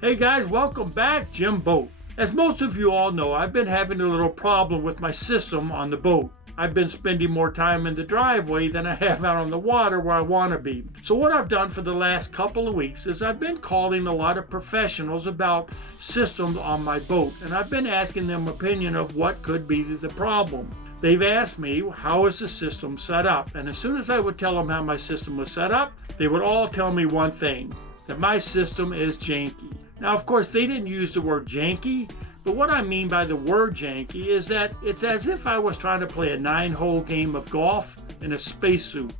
Hey guys, welcome back, Jim Boat. As most of you all know, I've been having a little problem with my system on the boat. I've been spending more time in the driveway than I have out on the water where I want to be. So what I've done for the last couple of weeks is I've been calling a lot of professionals about systems on my boat, and I've been asking them opinion of what could be the problem. They've asked me, how is the system set up? And as soon as I would tell them how my system was set up, they would all tell me one thing, that my system is janky. Now, of course, they didn't use the word janky, but what I mean by the word janky is that it's as if I was trying to play a 9-hole game of golf in a spacesuit.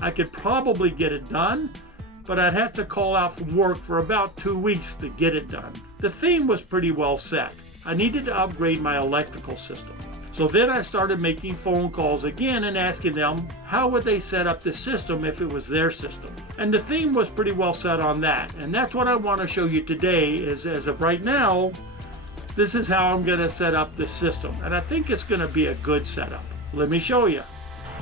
I could probably get it done, but I'd have to call out from work for about 2 weeks to get it done. The theme was pretty well set. I needed to upgrade my electrical system. So then I started making phone calls again and asking them how would they set up the system if it was their system. And the theme was pretty well set on that. And that's what I want to show you today is, as of right now, this is how I'm going to set up this system. And I think it's going to be a good setup. Let me show you.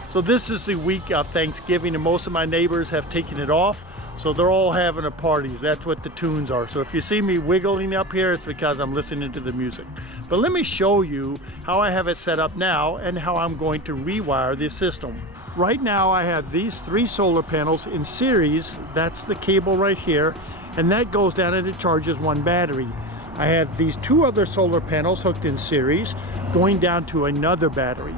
So this is the week of Thanksgiving and most of my neighbors have taken it off. So they're all having a party. That's what the tunes are. So if you see me wiggling up here, it's because I'm listening to the music. But let me show you how I have it set up now and how I'm going to rewire the system. Right now I have these 3 solar panels in series. That's the cable right here. And that goes down and it charges 1 battery. I have these 2 other solar panels hooked in series going down to another battery.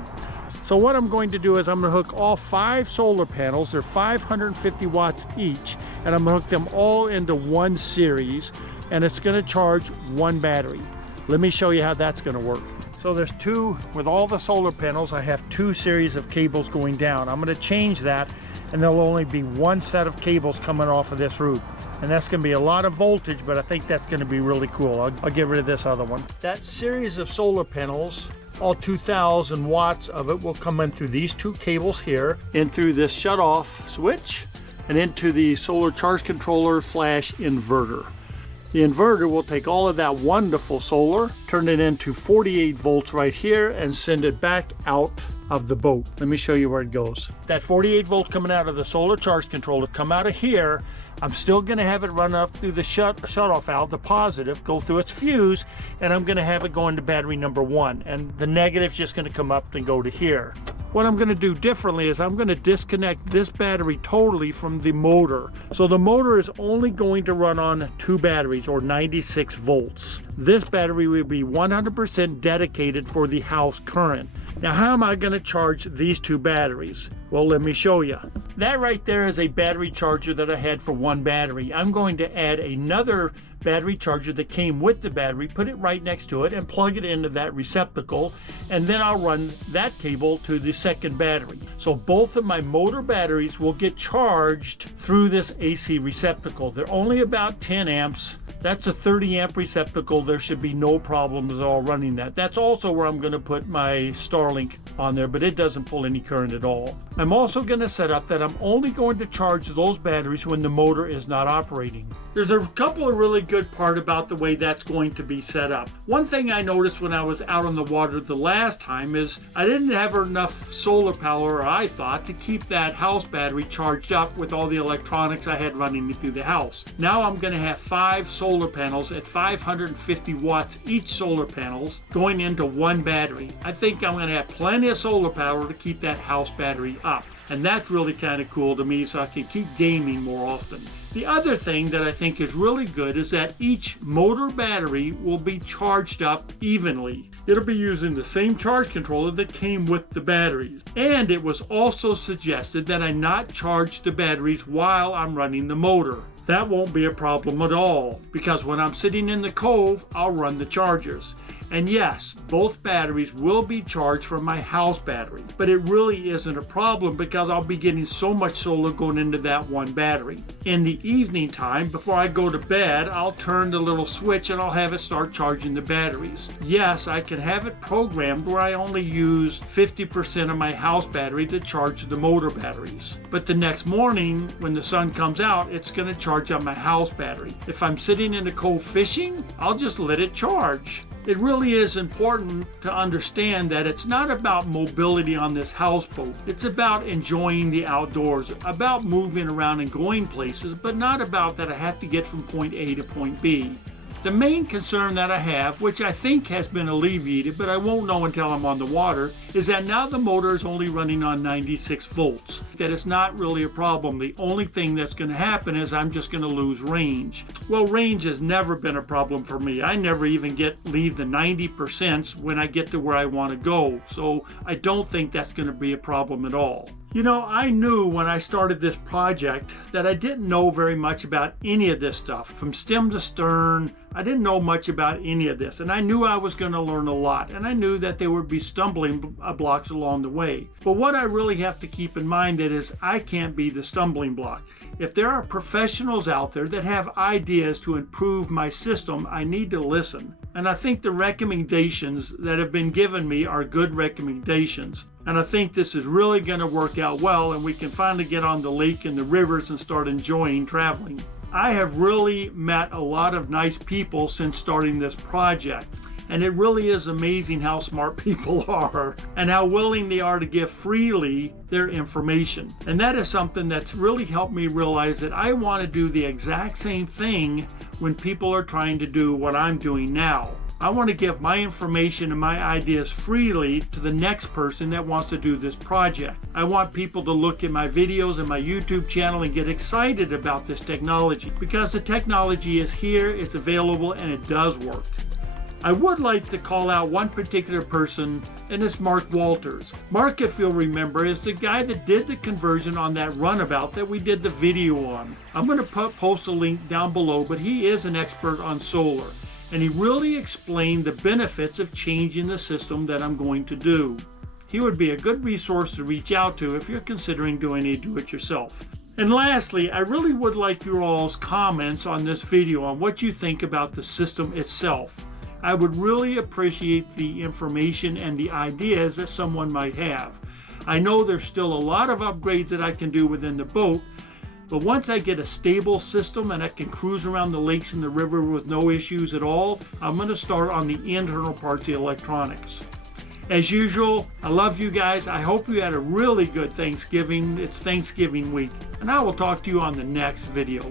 So what I'm going to do is I'm going to hook all 5 solar panels, they're 550 watts each, and I'm going to hook them all into one series, and it's going to charge 1 battery. Let me show you how that's going to work. So there's 2, with all the solar panels, I have 2 series of cables going down. I'm going to change that, and there'll only be 1 set of cables coming off of this roof. And that's going to be a lot of voltage, but I think that's going to be really cool. I'll get rid of this other one. That series of solar panels, all 2,000 watts of it will come in through these 2 cables here, in through this shut-off switch, and into the solar charge controller / inverter. The inverter will take all of that wonderful solar, turn it into 48 volts right here, and send it back out of the boat. Let me show you where it goes. That 48 volt coming out of the solar charge controller come out of here. I'm still going to have it run up through the shut-off valve, the positive, go through its fuse, and I'm going to have it go into battery number 1. And the negative's just going to come up and go to here. What I'm going to do differently is I'm going to disconnect this battery totally from the motor. So the motor is only going to run on 2 batteries or 96 volts. This battery will be 100% dedicated for the house current. Now, how am I going to charge these 2 batteries? Well, let me show you. That right there is a battery charger that I had for 1 battery. I'm going to add another battery charger that came with the battery, put it right next to it, and plug it into that receptacle, and then I'll run that cable to the second battery. So both of my motor batteries will get charged through this AC receptacle. They're only about 10 amps. That's a 30 amp receptacle. There should be no problems at all running that. That's also where I'm going to put my Starlink on there, but it doesn't pull any current at all. I'm also going to set up that I'm only going to charge those batteries when the motor is not operating. There's a couple of really good parts about the way that's going to be set up. One thing I noticed when I was out on the water the last time is I didn't have enough solar power, or I thought, to keep that house battery charged up with all the electronics I had running through the house. Now I'm going to have 5 solar panels at 550 watts each solar panels going into 1 battery. I think I'm going to have plenty of solar power to keep that house battery up. And that's really kind of cool to me, so I can keep gaming more often. The other thing that I think is really good is that each motor battery will be charged up evenly. It'll be using the same charge controller that came with the batteries. And it was also suggested that I not charge the batteries while I'm running the motor. That won't be a problem at all, because when I'm sitting in the cove, I'll run the chargers. And yes, both batteries will be charged from my house battery, but it really isn't a problem because I'll be getting so much solar going into that 1 battery. In the evening time, before I go to bed, I'll turn the little switch and I'll have it start charging the batteries. Yes, I can have it programmed where I only use 50% of my house battery to charge the motor batteries. But the next morning, when the sun comes out, it's going to charge up my house battery. If I'm sitting in the cove fishing, I'll just let it charge. It really is important to understand that it's not about mobility on this houseboat. It's about enjoying the outdoors, about moving around and going places, but not about that I have to get from point A to point B. The main concern that I have, which I think has been alleviated, but I won't know until I'm on the water, is that now the motor is only running on 96 volts. That it's not really a problem. The only thing that's going to happen is I'm just going to lose range. Well, range has never been a problem for me. I never even leave the 90% when I get to where I want to go. So I don't think that's going to be a problem at all. You know, I knew when I started this project that I didn't know very much about any of this stuff. From stem to stern, I didn't know much about any of this. And I knew I was going to learn a lot. And I knew that there would be stumbling blocks along the way. But what I really have to keep in mind is I can't be the stumbling block. If there are professionals out there that have ideas to improve my system, I need to listen. And I think the recommendations that have been given me are good recommendations. And I think this is really going to work out well, and we can finally get on the lake and the rivers and start enjoying traveling. I have really met a lot of nice people since starting this project. And it really is amazing how smart people are and how willing they are to give freely their information. And that is something that's really helped me realize that I want to do the exact same thing when people are trying to do what I'm doing now. I want to give my information and my ideas freely to the next person that wants to do this project. I want people to look at my videos and my YouTube channel and get excited about this technology because the technology is here, it's available, and it does work. I would like to call out one particular person, and it's Mark Walters. Mark, if you'll remember, is the guy that did the conversion on that runabout that we did the video on. I'm going to post a link down below, but he is an expert on solar. And he really explained the benefits of changing the system that I'm going to do. He would be a good resource to reach out to if you're considering doing a do-it-yourself. And lastly, I really would like your all's comments on this video on what you think about the system itself. I would really appreciate the information and the ideas that someone might have. I know there's still a lot of upgrades that I can do within the boat, but once I get a stable system and I can cruise around the lakes and the river with no issues at all, I'm going to start on the internal parts of the electronics. As usual, I love you guys. I hope you had a really good Thanksgiving. It's Thanksgiving week, and I will talk to you on the next video.